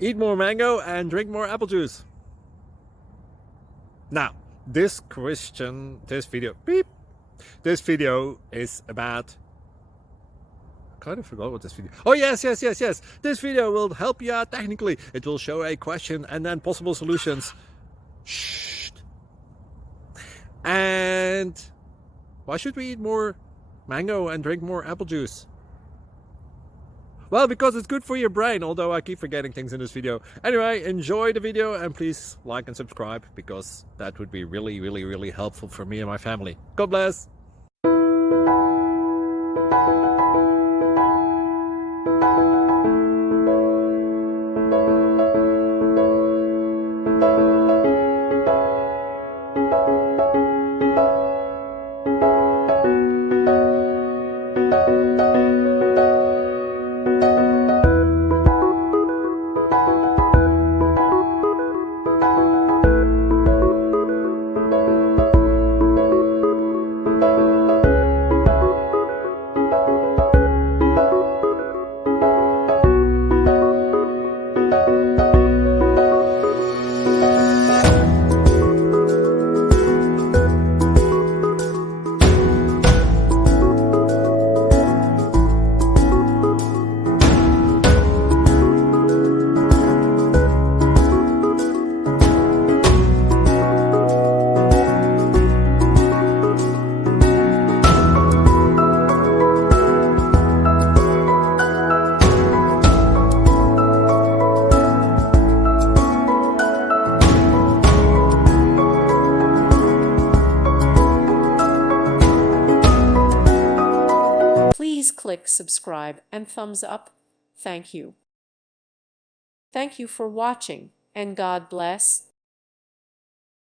Eat more mango and drink more apple juice. Now, this video is about, I kind of forgot what this video. Oh, yes. This video will help you out technically. It will show a question and then possible solutions. Shh. And why should we eat more mango and drink more apple juice? Well, because it's good for your brain, although I keep forgetting things in this video. Anyway, enjoy the video and please like and subscribe, because that would be really helpful for me and my family. God bless! Please click subscribe and thumbs up. Thank you. Thank you for watching, and God bless.